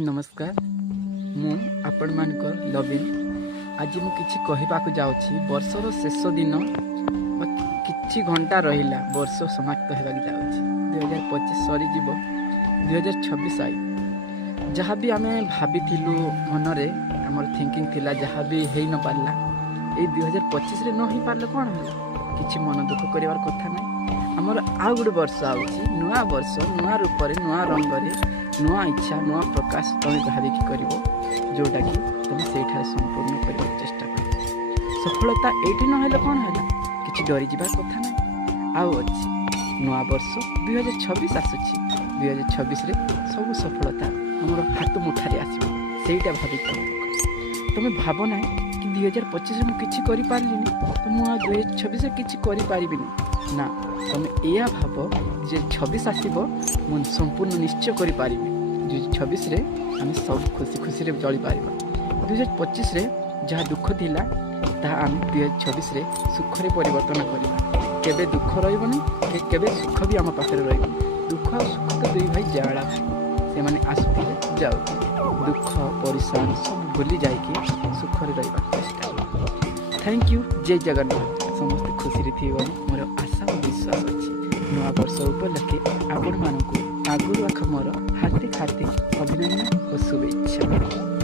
नमस्कार मु आपण मानकर लविन आज मु किछि कहिबाकु जाउछि वर्षर शेष दिन किछि घंटा रहिला वर्ष समाप्त हेबाक जाउछि 2025 सरी जीव 2026 आई जहाँ भी आमे भाबिथिलु मनरे हमर थिंकिंग थिला जहाँ भी हेइ न पारला ए 2025 रे न हेइ पारले कोन होला किछि मन दुख करिवार कथा नै हमर आ गुड वर्ष आउछि नुआ वर्ष नुआ रूप रे नुआ रंग रे नुआ इच्छा नुआ प्रकाश तुम भाविकी कर जोटा कि तुम से संपूर्ण करने चेष्टा कर सफलता ये ना कौन है कि डरी जावार कथा ना आउ अच्छी नुआ वर्ष 2026 आसूची 2026 सब सफलता आम हाथ मुठारे आसटा भाविक तुम भाव ना कि 2025 मुझे करें तो मुझे 2026 किसी करें ना तुम या भाव 2026 आसब मु संपूर्ण निश्चय करें 2026 रे आम सब खुशी खुशी रे चली पार 2025 रे जहाँ दुख थिला ता आम 2026 रे सुख रे परिवर्तन करवा केबे दुख रहिबनी केबे सुख भी आम पाखरे रहिबनी दुख और सुख तो दुई भाई जाड़ा से माने आसुथिले जाउ दुख परेशान सब भूली जाइकी सुख रे रहिबा चेष्टा थैंक यू जय जगन्नाथ समस्त खुशी रे थी मोर आशा और विश्वास अच्छी नुआ वर्ष उपलक्षे आपण मानकु आगुरु आख मोर हार्दिक अभिनंदन और शुभेच्छा।